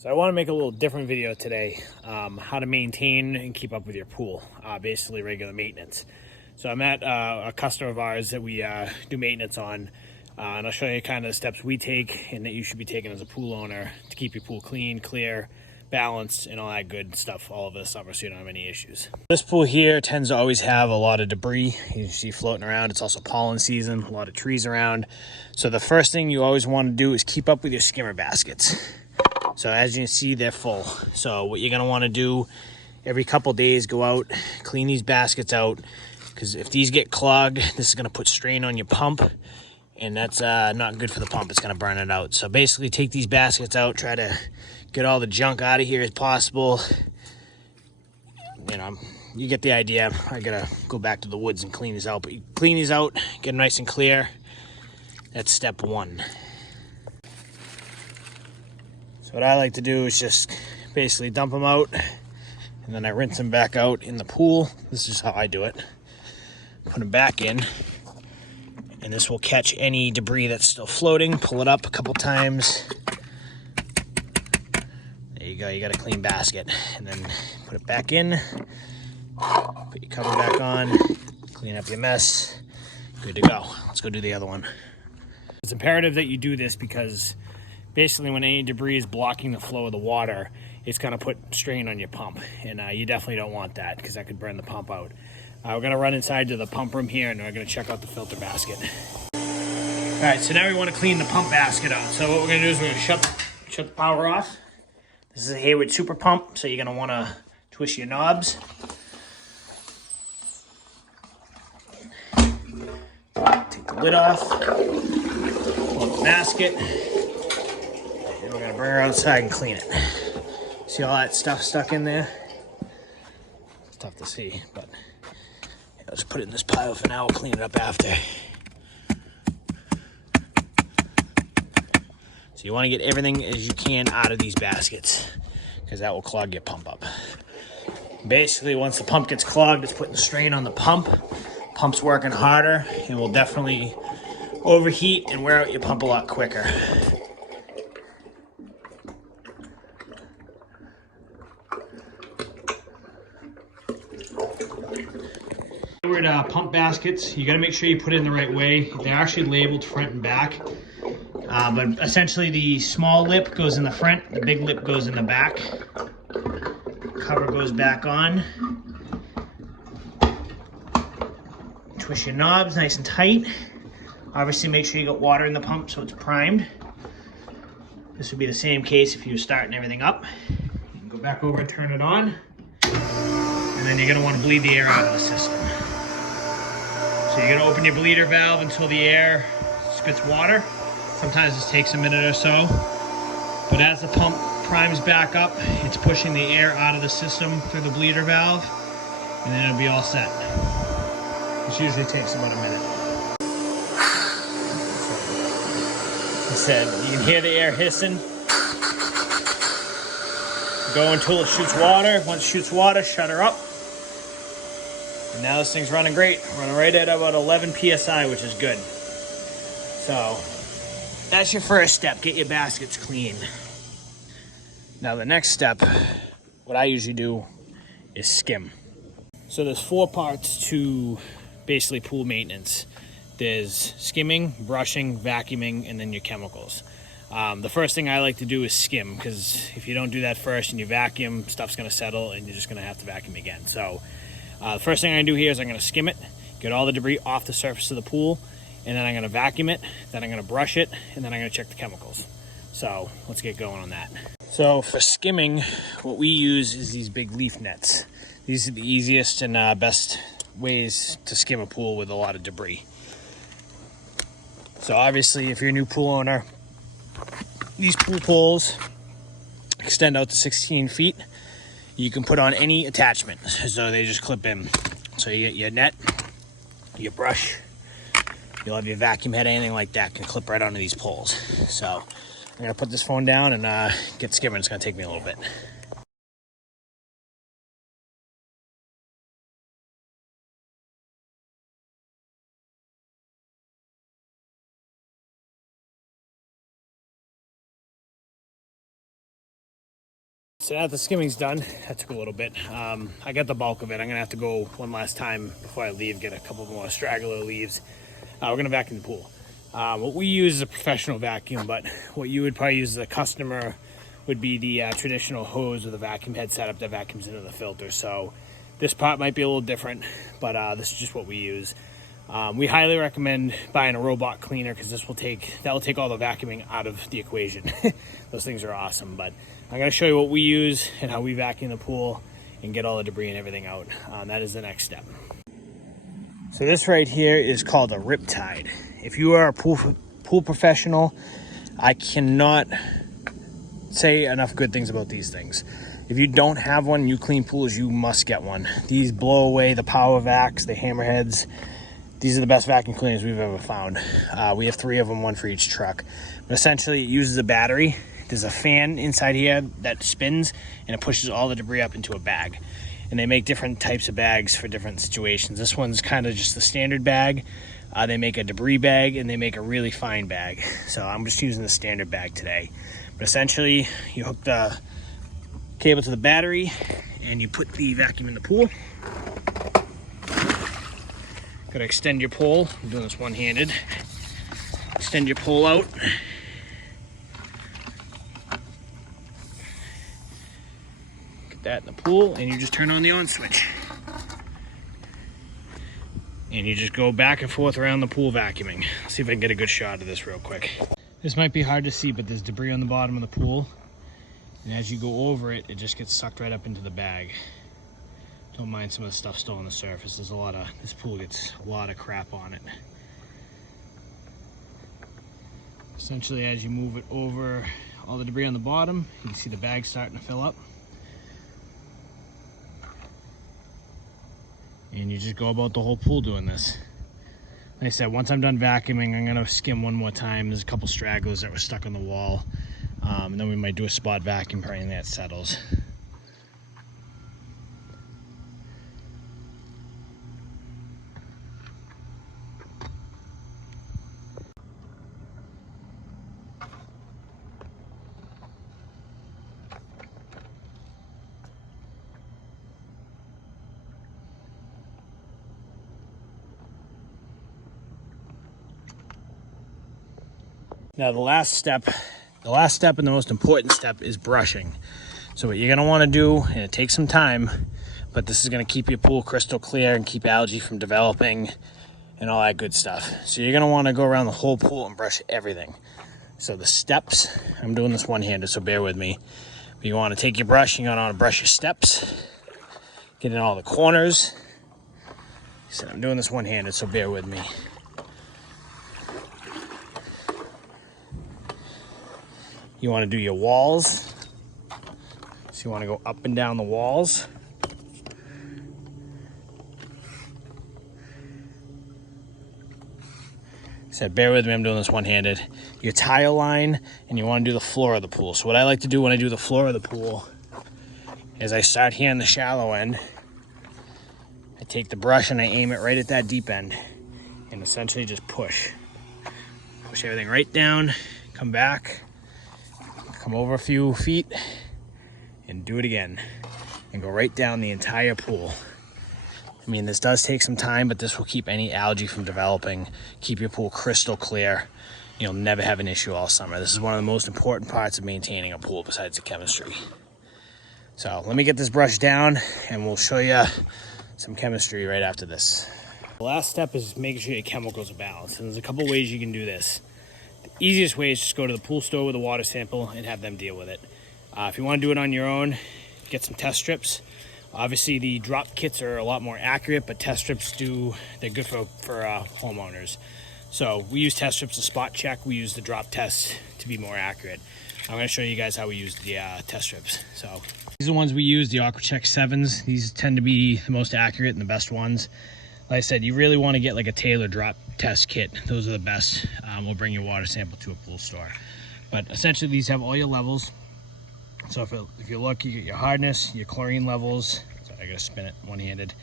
So I want to make a little different video today, how to maintain and keep up with your pool, basically regular maintenance. So I'm at a customer of ours that we do maintenance on, and I'll show you kind of the steps we take and that you should be taking as a pool owner to keep your pool clean, clear, balanced, and all that good stuff all of the summer so you don't have any issues. This pool here tends to always have a lot of debris you see floating around. It's also pollen season, a lot of trees around. So the first thing you always want to do is keep up with your skimmer baskets. So as you can see, they're full. So what you're gonna wanna do every couple days, go out, clean these baskets out, because if these get clogged, this is gonna put strain on your pump, and that's not good for the pump. It's gonna burn it out. So basically take these baskets out, try to get all the junk out of here as possible. You know, you get the idea. I gotta go back to the woods and clean these out, but you clean these out, get them nice and clear. That's step one. So what I like to do is just basically dump them out, and then I rinse them back out in the pool. This is how I do it. Put them back in, and this will catch any debris that's still floating. Pull it up a couple times. There you go, you got a clean basket. And then put it back in, put your cover back on, clean up your mess. Good to go. Let's go do the other one. It's imperative that you do this because basically when any debris is blocking the flow of the water, it's going to put strain on your pump, and you definitely don't want that because that could burn the pump out. We're going to run inside to the pump room here, and we're going to check out the filter basket. All right, so now we want to clean the pump basket out. So what we're going to do is we're going to shut the power off. This is a Hayward Super Pump, so you're going to want to twist your knobs. Take the lid off, pull up the basket. We're gonna bring her outside and clean it. See all that stuff stuck in there? It's tough to see, but I'll just put it in this pile for now. We'll clean it up after. So you want to get everything as you can out of these baskets, because that will clog your pump up. Basically, once the pump gets clogged, it's putting strain on the pump. Pump's working harder and will definitely overheat and wear out your pump a lot quicker. Pump baskets, you got to make sure you put it in the right way. They're actually labeled front and back, but essentially the small lip goes in the front, the big lip goes in the back. Cover goes back on. Twist your knobs nice and tight. Obviously make sure you got water in the pump so it's primed. This would be the same case if you were starting everything up. You can go back over and turn it on, and then you're going to want to bleed the air out of the system. So you're gonna open your bleeder valve until the air spits water. Sometimes this takes a minute or so. But as the pump primes back up, it's pushing the air out of the system through the bleeder valve, and then it'll be all set. This usually takes about a minute. Like I said, you can hear the air hissing. Go until it shoots water. Once it shoots water, shut her up. And now this thing's running great. Running right at about 11 PSI, which is good. So that's your first step, get your baskets clean. Now the next step, what I usually do is skim. So there's 4 parts to basically pool maintenance. There's skimming, brushing, vacuuming, and then your chemicals. The first thing I like to do is skim, because if you don't do that first and you vacuum, stuff's gonna settle and you're just gonna have to vacuum again. So the first thing I'm gonna do here is I'm gonna skim it, get all the debris off the surface of the pool, and then I'm gonna vacuum it, then I'm gonna brush it, and then I'm gonna check the chemicals. So let's get going on that. So for skimming, what we use is these big leaf nets. These are the easiest and best ways to skim a pool with a lot of debris. So obviously, if you're a new pool owner, these pool poles extend out to 16 feet. You can put on any attachment, so they just clip in. So you get your net, your brush, you'll have your vacuum head, anything like that can clip right onto these poles. So I'm gonna put this phone down and get skimming. It's gonna take me a little bit. So now that the skimming's done, that took a little bit. I got the bulk of it. I'm gonna have to go one last time before I leave, get a couple more straggler leaves. We're gonna vacuum the pool. What we use is a professional vacuum, but what you would probably use as a customer would be the traditional hose with a vacuum head setup that vacuums into the filter. So this part might be a little different, but this is just what we use. We highly recommend buying a robot cleaner because that will take all the vacuuming out of the equation. Those things are awesome, but I'm going to show you what we use and how we vacuum the pool and get all the debris and everything out. That is the next step. So this right here is called a Riptide. If you are a pool professional, I cannot say enough good things about these things. If you don't have one, you clean pools, you must get one. These blow away the power vacs, the hammerheads. These are the best vacuum cleaners we've ever found. We have 3 of them, 1 for each truck. But essentially it uses a battery. There's a fan inside here that spins and it pushes all the debris up into a bag. And they make different types of bags for different situations. This one's kind of just the standard bag. They make a debris bag and they make a really fine bag. So I'm just using the standard bag today. But essentially you hook the cable to the battery and you put the vacuum in the pool. Gotta extend your pole. I'm doing this one-handed. Extend your pole out. Get that in the pool, and you just turn on the on switch. And you just go back and forth around the pool vacuuming. Let's see if I can get a good shot of this real quick. This might be hard to see, but there's debris on the bottom of the pool. And as you go over it, it just gets sucked right up into the bag. Don't mind some of the stuff still on the surface. This pool gets a lot of crap on it. Essentially, as you move it over all the debris on the bottom, you can see the bag starting to fill up. And you just go about the whole pool doing this. Like I said, once I'm done vacuuming, I'm gonna skim one more time. There's a couple stragglers that were stuck on the wall. And then we might do a spot vacuum, praying that settles. Now the last step and the most important step is brushing. So what you're gonna wanna do, and it takes some time, but this is gonna keep your pool crystal clear and keep algae from developing and all that good stuff. So you're gonna wanna go around the whole pool and brush everything. So the steps, I'm doing this one-handed, so bear with me. But you wanna take your brush, you're gonna wanna brush your steps, get in all the corners. So I'm doing this one-handed, so bear with me. You want to do your walls. So you want to go up and down the walls. So bear with me, I'm doing this one-handed. Your tile line, and you want to do the floor of the pool. So what I like to do when I do the floor of the pool is I start here in the shallow end. I take the brush and I aim it right at that deep end and essentially just push. Push everything right down, come back. Come over a few feet and do it again and go right down the entire pool. I mean, this does take some time, but this will keep any algae from developing, keep your pool crystal clear. You'll never have an issue all summer. This is one of the most important parts of maintaining a pool besides the chemistry. So let me get this brush down and we'll show you some chemistry right after this. The last step is making sure your chemicals are balanced, and there's a couple ways you can do this. The easiest way is just go to the pool store with a water sample and have them deal with it. If you want to do it on your own, get some test strips. Obviously the drop kits are a lot more accurate, but test strips they're good for homeowners. So we use test strips to spot check. We use the drop test to be more accurate. I'm going to show you guys how we use the test strips. So these are the ones we use, the AquaCheck 7s. These tend to be the most accurate and the best ones. Like I said, you really want to get like a Taylor drop test kit. Those are the best. We'll bring your water sample to a pool store. But essentially these have all your levels. So if you look, you get your hardness, your chlorine levels. So I gotta spin it one-handed.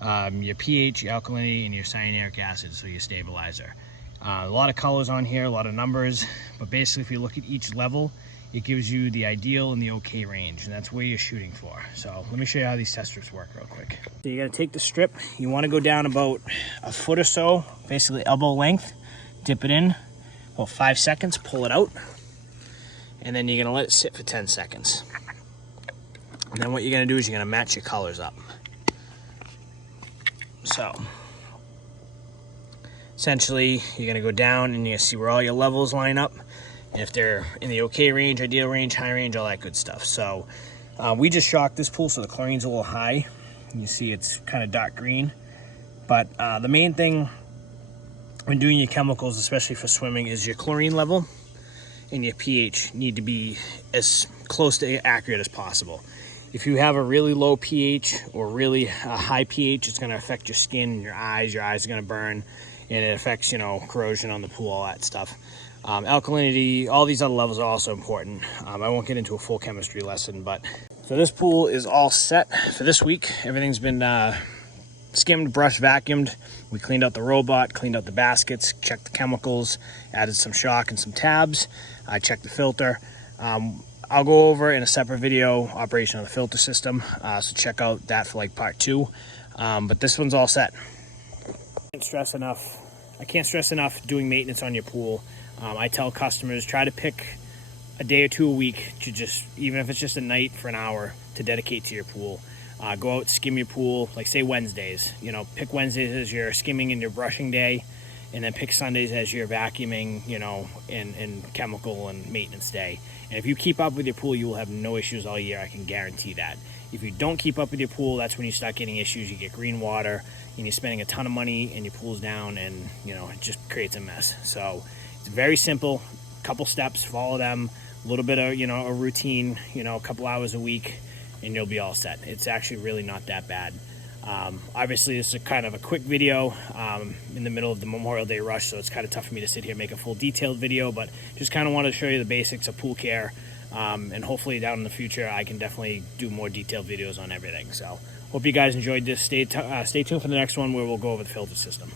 Your pH, your alkalinity, and your cyanuric acid, so your stabilizer. A lot of colors on here, a lot of numbers, but basically if you look at each level, it gives you the ideal and the okay range, and that's where you're shooting for. So let me show you how these test strips work real quick. So you gotta take the strip, you wanna go down about a foot or so, basically elbow length, dip it in, about 5 seconds, pull it out, and then you're gonna let it sit for 10 seconds. And then what you're gonna do is you're gonna match your colors up. So, essentially, you're gonna go down and you're gonna see where all your levels line up. And if they're in the okay range, ideal range, high range, all that good stuff. So, we just shocked this pool, so the chlorine's a little high. You see it's kind of dark green. But the main thing when doing your chemicals, especially for swimming, is your chlorine level and your pH need to be as close to accurate as possible. If you have a really low pH or really high pH, it's going to affect your skin and your eyes. Your eyes are going to burn, and it affects, you know, corrosion on the pool, all that stuff. Alkalinity, all these other levels are also important. I won't get into a full chemistry lesson, but so this pool is all set for this week. Everything's been skimmed, brushed, vacuumed. We cleaned out the robot, cleaned out the baskets, checked the chemicals, added some shock and some tabs. I checked the filter. I'll go over in a separate video operation of the filter system, so check out that for like part 2. But this one's all set. I can't stress enough doing maintenance on your pool. I tell customers, try to pick a day or 2 a week to just, even if it's just a night for an hour, to dedicate to your pool. Go out, skim your pool, like say Wednesdays. You know, pick Wednesdays as your skimming and your brushing day, and then pick Sundays as your vacuuming, you know, and chemical and maintenance day. And if you keep up with your pool, you will have no issues all year. I can guarantee that. If you don't keep up with your pool, that's when you start getting issues. You get green water, and you're spending a ton of money, and your pool's down, and you know it just creates a mess. So it's very simple. Couple steps, follow them. A little bit of a routine. A couple hours a week, and you'll be all set. It's actually really not that bad. Obviously, this is a kind of a quick video in the middle of the Memorial Day rush, so it's kind of tough for me to sit here and make a full detailed video, but just kind of want to show you the basics of pool care, and hopefully down in the future I can definitely do more detailed videos on everything. So hope you guys enjoyed this. Stay tuned for the next one where we'll go over the filter system.